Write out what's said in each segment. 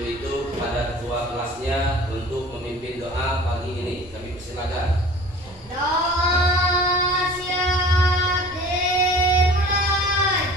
Untuk itu kepada ketua kelasnya untuk memimpin doa pagi ini. Kami persilakan. Doa siap dimulai.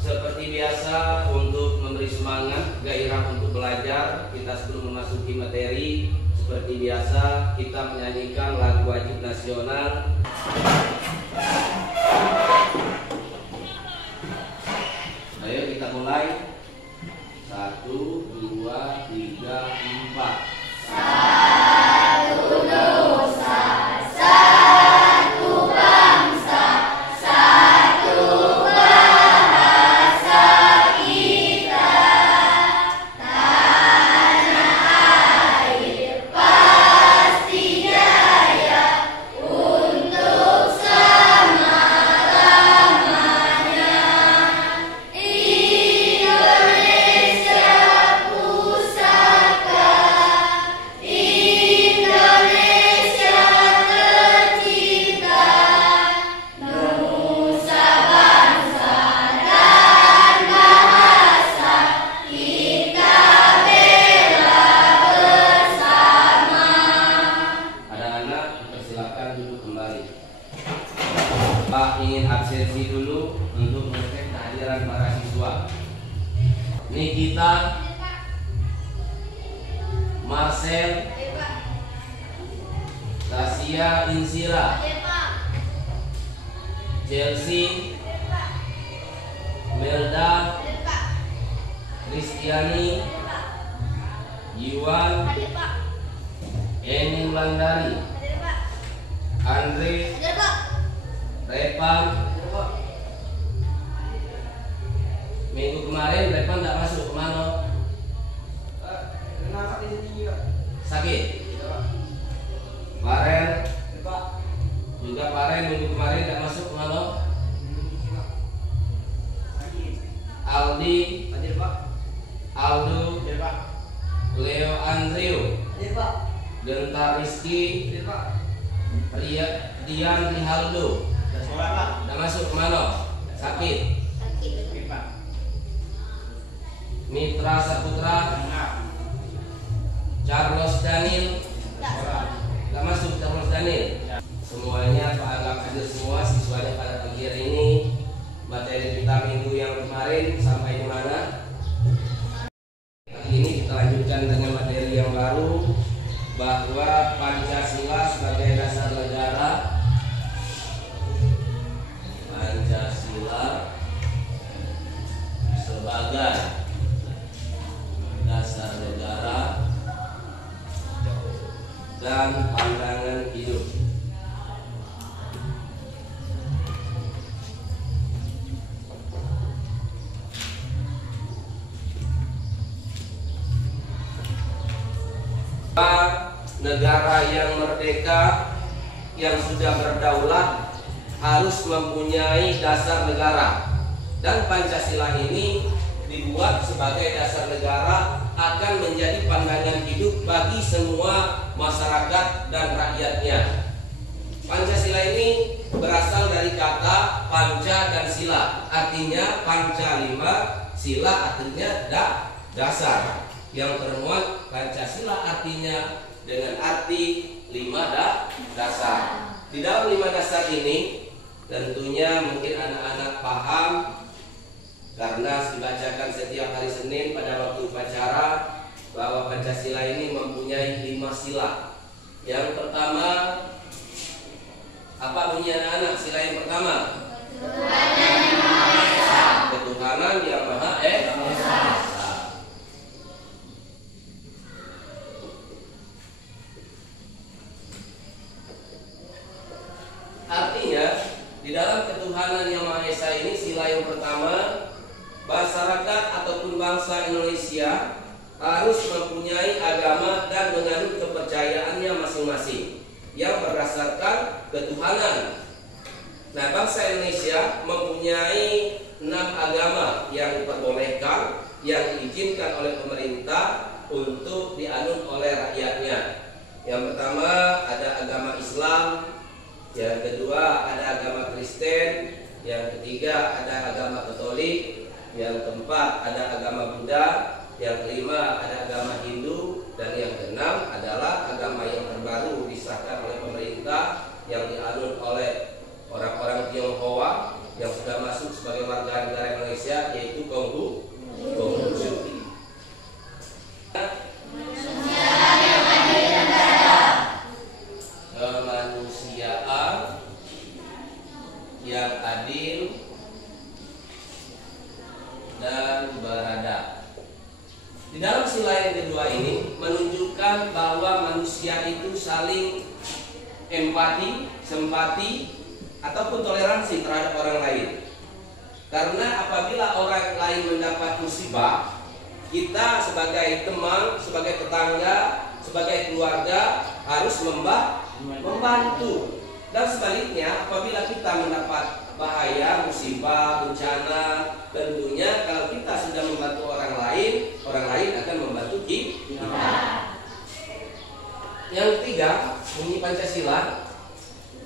Seperti biasa, untuk memberi semangat, gairah untuk belajar, kita sebelum memasuki materi, seperti biasa kita menyanyikan lagu wajib nasional. Ayo kita mulai. 1, 2, 3, 4. Satu dosa, satu bangsa, satu bahasa kita. Tanah air pasti jaya untuk selama-lamanya. Indonesia pusaka, Indonesia tercinta, nusa bangsa dan bahasa kita bela bersama. Ada anak, persilakan duduk kembali. Pak ingin absensi dulu untuk mengecek kehadiran para siswa. Nikita, Marcel, Tasya Insira, Chelsea, Melda, Kristiani, Iwan, Eni Landari, Andre, Repan. Minggu kemarin Repan tidak masuk, kemana? Sakit. Farel juga Farel minggu kemarin tidak masuk, kemana? Aldi, Aldo, Leo Andrew, Genta Rizky, Dian Rihaldo. Tidak masuk, kemana? Sakit. Mitra Saputra, Charles Daniel. Tidak masuk, Charles Daniel. Semuanya Pak anggap hadir semua siswanya pada pagi hari ini. Materi kita minggu yang kemarin sampai di mana? Hari ini kita lanjutkan dengan materi yang baru, bahwa Pancasila sebagai dasar negara. Pancasila sebagai dasar negara dan pandangan hidup. negara yang merdeka, yang sudah berdaulat harus mempunyai dasar negara. Dan Pancasila ini dibuat sebagai dasar negara akan menjadi pandangan hidup bagi semua masyarakat dan rakyatnya. Pancasila ini berasal dari kata panca dan sila, artinya panca 5, sila artinya dasar. Yang termuat Pancasila artinya dengan arti 5 dasar. Di dalam 5 dasar ini tentunya mungkin anak-anak paham karena dibacakan setiap hari Senin pada waktu upacara bahwa Pancasila ini mempunyai 5 sila. Yang pertama, apa bunyi anak-anak? Sila yang pertama, ketuhanan yang Maha Esa. Artinya di dalam ketuhanan yang Maha Esa ini, sila yang pertama, masyarakat ataupun bangsa Indonesia harus mempunyai agama dan menganut kepercayaannya masing-masing yang berdasarkan ketuhanan. Nah, bangsa Indonesia mempunyai 6 agama yang diperbolehkan, yang diizinkan oleh pemerintah untuk dianut oleh rakyatnya. Yang pertama ada agama Islam, yang kedua ada agama Kristen, yang ketiga ada agama Katolik, yang keempat ada agama Buddha, yang kelima ada agama Hindu, dan yang keenam adalah agama yang terbaru disahkan oleh pemerintah yang dianut oleh orang-orang Tionghoa yang sudah masuk sebagai warga negara Indonesia, yaitu Konghucu. Kemanusiaan yang adil dan beradab. Di dalam sila yang kedua ini menunjukkan bahwa manusia itu saling empati, simpati, ataupun toleransi terhadap orang lain. Karena apabila orang lain mendapat musibah, kita sebagai teman, sebagai tetangga, sebagai keluarga harus membantu. Dan sebaliknya, apabila kita mendapat bahaya, musibah, bencana, tentunya kalau kita sudah membantu orang lain akan membantu kita. Yang ketiga, bunyi Pancasila.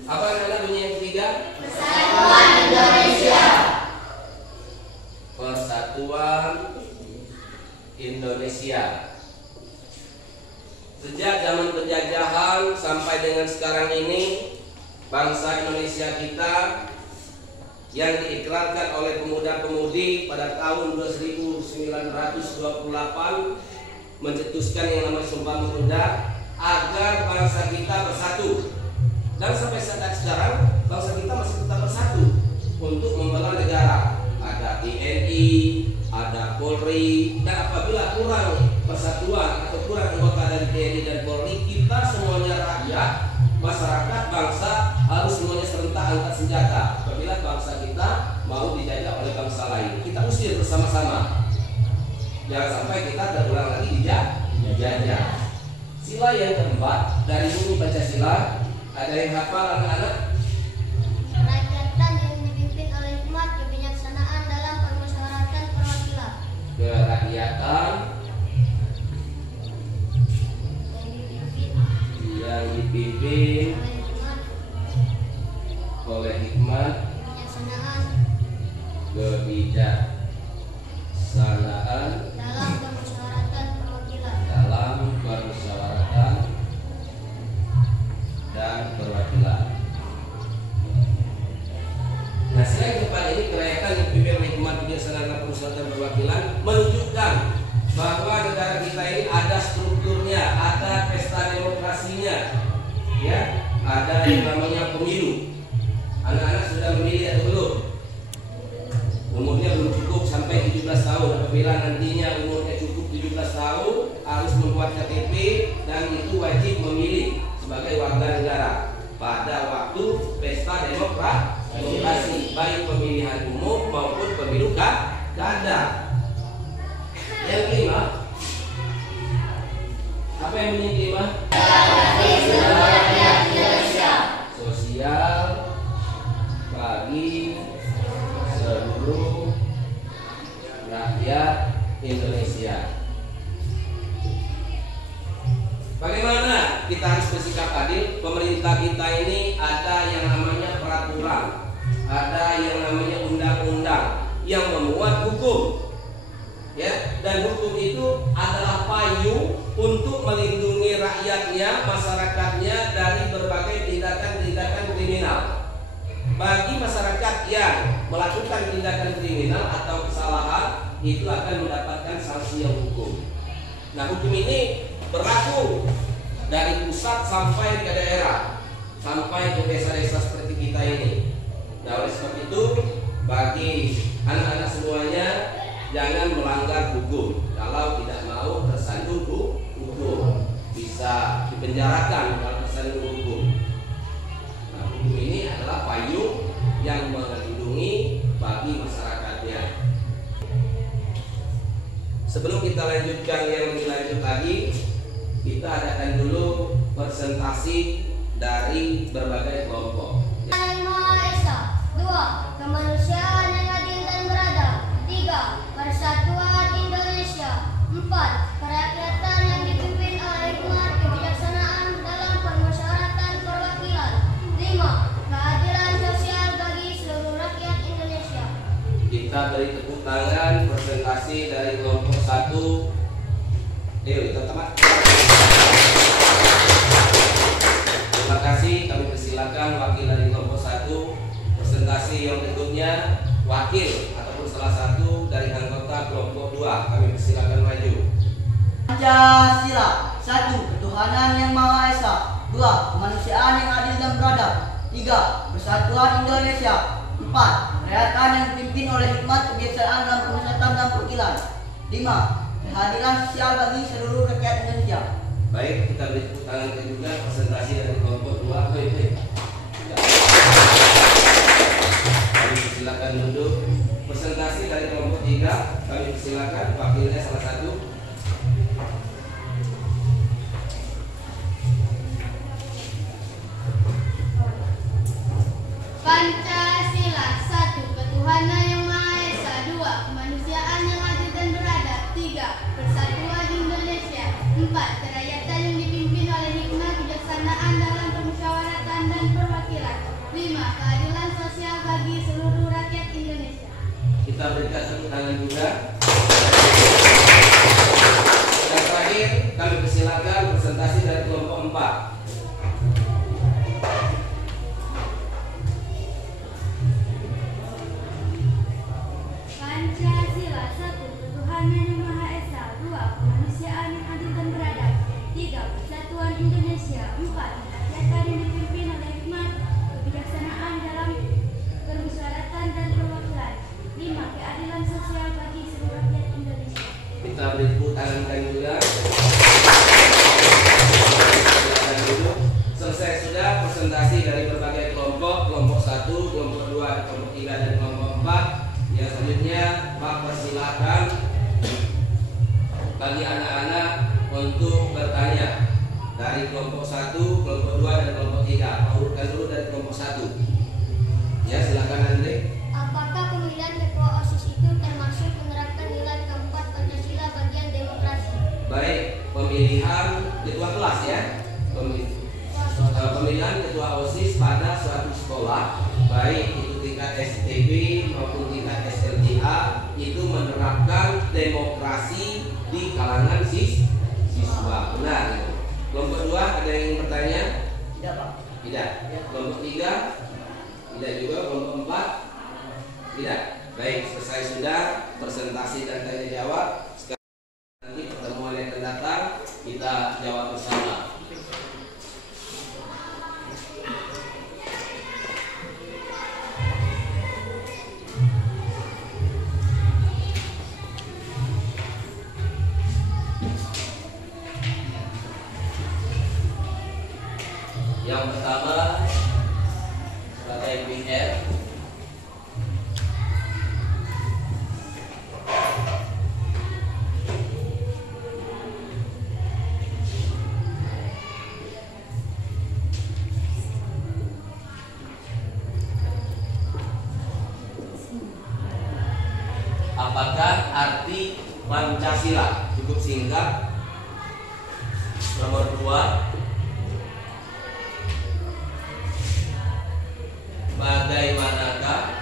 Apa adalah bunyi yang ketiga? Persatuan Indonesia. Persatuan Indonesia. Sejak zaman penjajahan sampai dengan sekarang ini, bangsa Indonesia kita yang diikrarkan oleh pemuda-pemudi pada tahun 1928 mencetuskan yang namanya Sumpah Pemuda agar bangsa kita bersatu. Dan sampai saat sekarang bangsa kita masih tetap bersatu untuk membela negara. Ada TNI, ada Polri, dan apabila kurang persatuan atau kurang anggota dari TNI dan Polri, kita semuanya rakyat, masyarakat, bangsa harus semuanya serentak angkat senjata. Apabila bangsa kita mau dijajah oleh bangsa lain, kita usir bersama-sama. Jangan sampai kita terulang lagi dijajah. Sila yang keempat dari bunyi Pancasila, ada yang hafal anak-anak? Kerakyatan yang dipimpin oleh hikmat, kebijaksanaan dalam permusyawaratan perwakilan. Kerakyatan yang dipimpin oleh hikmat, kebijaksanaan dalam permusyawaratan perwakilan. Dan perwakilan. Nah, sila yang depan ini kerakyatan yang dipimpin oleh hikmat, kebijaksanaan dan permusyawaratan perwakilan menunjukkan bahwa negara kita ini ada strukturnya, ada pesta demokrasinya, ya, ada yang namanya pemilu. Anak-anak sudah memilih atau belum? Umurnya belum cukup sampai 17 tahun. Apabila nantinya umurnya cukup 17 tahun, harus membuat KTP dan itu wajib memilih sebagai warga negara pada waktu pesta demokrasi, baik pemilihan umum maupun pemilu kada. Yang kelima, apa yang bunyi kelima? Indonesia. Bagaimana kita harus bersikap adil? Pemerintah kita ini ada yang namanya peraturan, ada yang namanya undang-undang yang memuat hukum, ya. Dan hukum itu adalah payung untuk melindungi rakyatnya, masyarakatnya dari berbagai tindakan-tindakan kriminal. Bagi masyarakat yang melakukan tindakan kriminal atau kesalahan, itu akan mendapatkan sanksi yang hukum. Nah, hukum ini berlaku dari pusat sampai ke daerah, sampai ke desa-desa seperti kita ini. Nah, oleh sebab itu, bagi anak-anak semuanya, jangan melanggar hukum. Kalau tidak mau tersandung hukum, bisa dipenjarakan kalau tersandung hukum. Nah, hukum ini adalah payung yang melindungi bagi masyarakatnya. Sebelum kita lanjutkan yang lebih lanjut lagi, kita adakan dulu presentasi dari berbagai kelompok. Yang Maha Esa. 2. Kemanusiaan yang adil dan beradab. 3. Persatuan Indonesia. 4. Kerakyatan yang dipimpin oleh hikmat kebijaksanaan dalam permusyawaratan perwakilan. 5. Keadilan sosial bagi seluruh rakyat Indonesia. Kita beri tepuk tangan presentasi dari kelompok 1. Teman-teman. Terima kasih. Kami persilakan wakil dari kelompok 1 presentasi yang berikutnya, wakil ataupun salah satu dari anggota kelompok 2. Kami persilakan maju. Pancasila. 1. Ketuhanan yang Maha Esa. 2. Kemanusiaan yang adil dan beradab. 3. Persatuan Indonesia. 4. Kerakyatan yang dipimpin oleh hikmat kebijaksanaan dalam permusyawaratan dan perwakilan. 5. Keadilan sosial bagi seluruh rakyat Indonesia. Baik, kita beri tepuk tangan juga presentasi dari kelompok 2. Kami persilakan duduk. Presentasi dari kelompok 3. Kami persilakan wakilnya salah satu. Pancasila. 1. Ketuhanan yang Maha Esa. 2. Kemanusiaan yang adil dan beradab. 3. Persatuan Indonesia. 4. Kerakyatan yang dipimpin oleh hikmat kebijaksanaan dalam permusyawaratan dan perwakilan. 5. Keadilan sosial bagi seluruh rakyat Indonesia. Kita berikan tepuk tangan juga. Dan terakhir, kami persilakan presentasi dari kelompok 4. Pancasila. 1. Ketuhanan yang Maha Esa. 2. Kemanusiaan yang adil dan beradab. 3. Persatuan Indonesia. 4. Kerakyatan yang dipimpin oleh hikmat kebijaksanaan dalam permusyawaratan dan perwakilan. 5. Keadilan sosial bagi seluruh rakyat Indonesia. Kita beri tepuk tangan juga. Silakan duduk. Selesai sudah presentasi dari berbagai kelompok, kelompok 1, kelompok 2, kelompok 3, dan kelompok 4. Yang selanjutnya, Pak persilakan bagi anak-anak untuk bertanya dari kelompok 1, kelompok 2, dan kelompok 3. Pak urutkan dulu dari kelompok 1. Ya, silakan Andre. Apakah pemilihan ketua OSIS itu termasuk menerapkan nilai keempat Pancasila bagian demokrasi? Baik, pemilihan ketua kelas ya. Pemilihan ketua OSIS pada suatu sekolah, baik itu tingkat STB maupun tingkat SLTA, itu menerapkan demokrasi di kalangan siswa. Benar. Kelompok 2 ada yang ingin bertanya? Tidak, Pak. Tidak. Kelompok 3? Tidak juga. Kelompok 4? Tidak. Baik, selesai sudah presentasi dan tanya jawab. Sekarang nanti pertemuan yang akan datang kita jawab bersama. Yang pertama, sebagai PR. Apakah arti Pancasila, cukup singkat. Nomor 2, bagaimanakah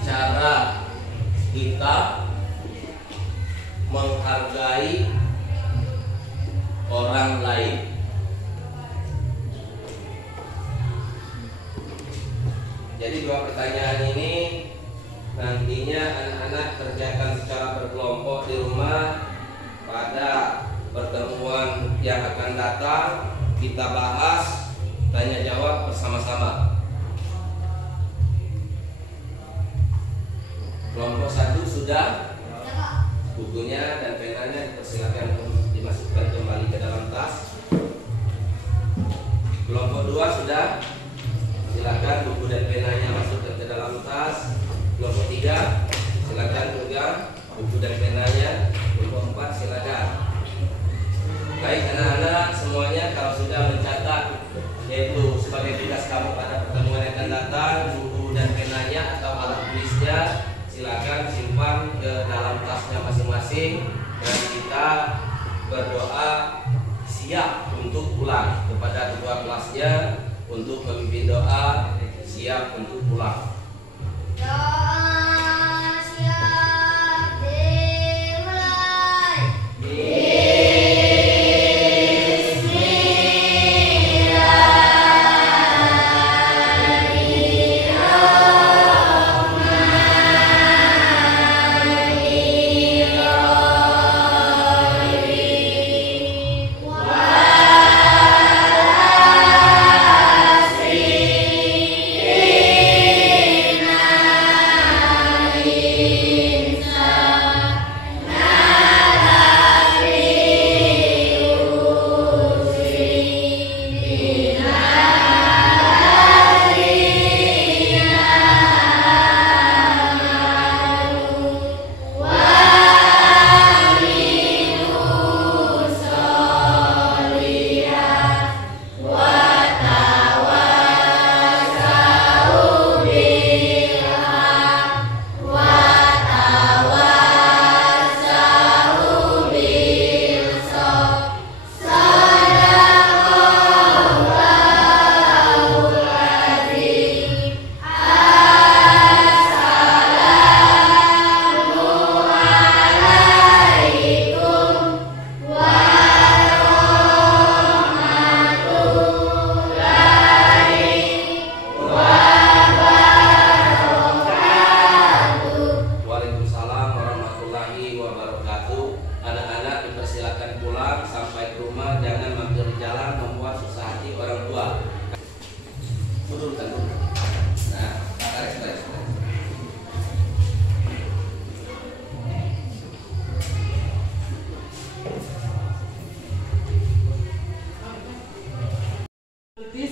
cara kita menghargai orang lain? Jadi 2 pertanyaan ini nantinya anak-anak kerjakan secara berkelompok di rumah. Pada pertemuan yang akan datang kita bahas, tanya jawab bersama-sama. Kelompok 1 sudah, bukunya dan penanya dipersilakan dimasukkan kembali ke dalam tas. Kelompok 2 sudah, silakan buku dan penanya masukkan ke dalam tas. Kelompok 3 silakan pegang buku dan penanya. Kelompok 4 silakan. Baik anak-anak semuanya, kalau sudah mencatat yaitu sebagai tugas kamu pada pertemuan yang akan datang, buku dan penanya atau alat tulisnya silakan simpan ke dalam tasnya masing-masing, dan kita berdoa siap untuk pulang kepada ketua kelasnya untuk memimpin doa siap untuk pulang. Doa siap dimulai.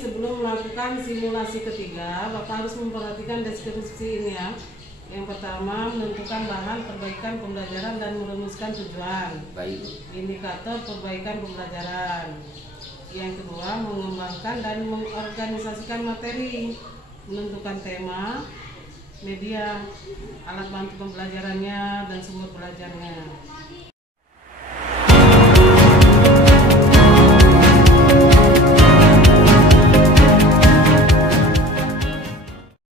Sebelum melakukan simulasi ketiga, Bapak harus memperhatikan deskripsi ini ya. Yang pertama, menentukan bahan perbaikan pembelajaran dan merumuskan tujuan. Baik. Indikator perbaikan pembelajaran. Yang kedua, mengembangkan dan mengorganisasikan materi. Menentukan tema, media, alat bantu pembelajarannya, dan sumber belajarnya.